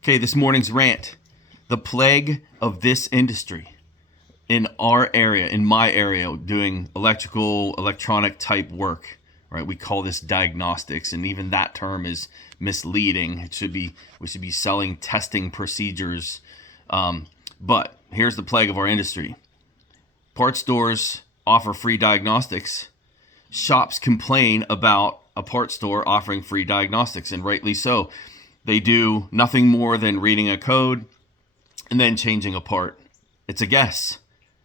Okay, this morning's rant. The plague of this industry in our area, in my area, doing electrical, electronic type work, right? We call this diagnostics, and even that term is misleading. We should be selling testing procedures. But here's the plague of our industry. Parts stores offer free diagnostics. Shops complain about a parts store offering free diagnostics, and rightly so. They do nothing more than reading a code and then changing a part. It's a guess.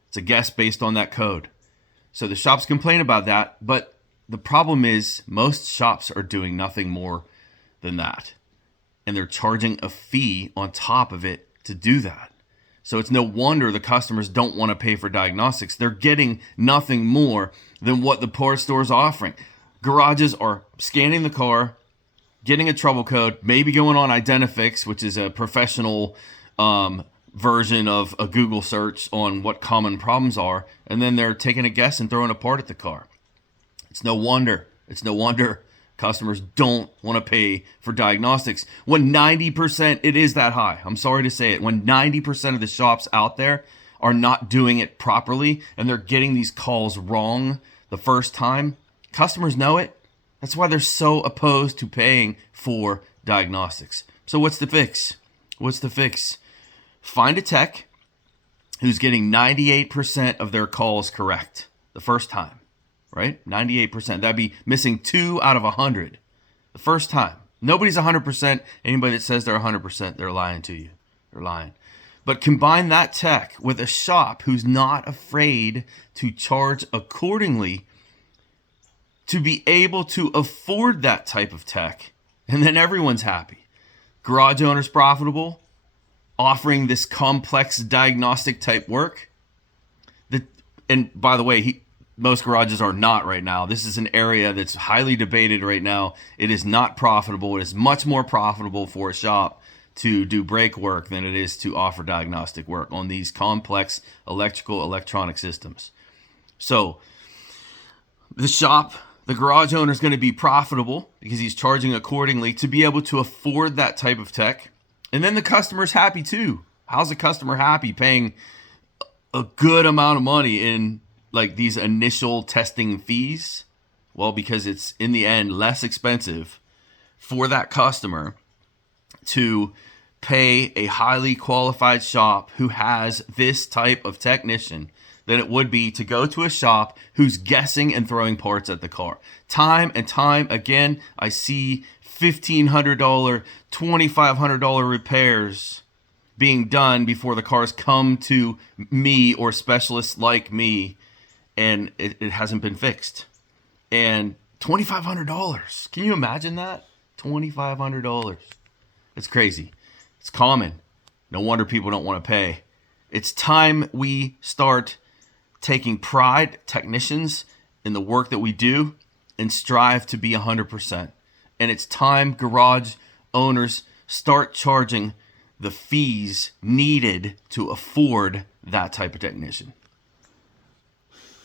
It's a guess based on that code. So the shops complain about that, but the problem is most shops are doing nothing more than that. And they're charging a fee on top of it to do that. So it's no wonder the customers don't want to pay for diagnostics. They're getting nothing more than what the parts store is offering. Garages are scanning the car, getting a trouble code, maybe going on Identifix, which is a professional version of a Google search on what common problems are, and then they're taking a guess and throwing a part at the car. It's no wonder customers don't want to pay for diagnostics when 90%, it is that high. I'm sorry to say it. When 90% of the shops out there are not doing it properly and they're getting these calls wrong the first time, customers know it. That's why they're so opposed to paying for diagnostics. So what's the fix? Find a tech who's getting 98% of their calls correct the first time, right? 98%. That'd be missing 2 out of 100 the first time. Nobody's 100%. Anybody that says they're 100%, they're lying to you. They're lying. But combine that tech with a shop who's not afraid to charge accordingly to be able to afford that type of tech, and then everyone's happy. Garage owners profitable, offering this complex diagnostic type work. And by the way, most garages are not right now. This is an area that's highly debated right now. It is not profitable. It is much more profitable for a shop to do brake work than it is to offer diagnostic work on these complex electrical, electronic systems. So the garage owner is going to be profitable because he's charging accordingly to be able to afford that type of tech. And then the customer's happy too. How's a customer happy paying a good amount of money in like these initial testing fees? Well, because it's in the end less expensive for that customer to pay a highly qualified shop who has this type of technician than it would be to go to a shop who's guessing and throwing parts at the car. Time and time again, I see $1,500, $2,500 repairs being done before the cars come to me or specialists like me, and it hasn't been fixed. And $2,500. Can you imagine that? $2,500. It's crazy. It's common. No wonder people don't want to pay. It's time we start taking pride, technicians, in the work that we do and strive to be 100%. And it's time garage owners start charging the fees needed to afford that type of technician.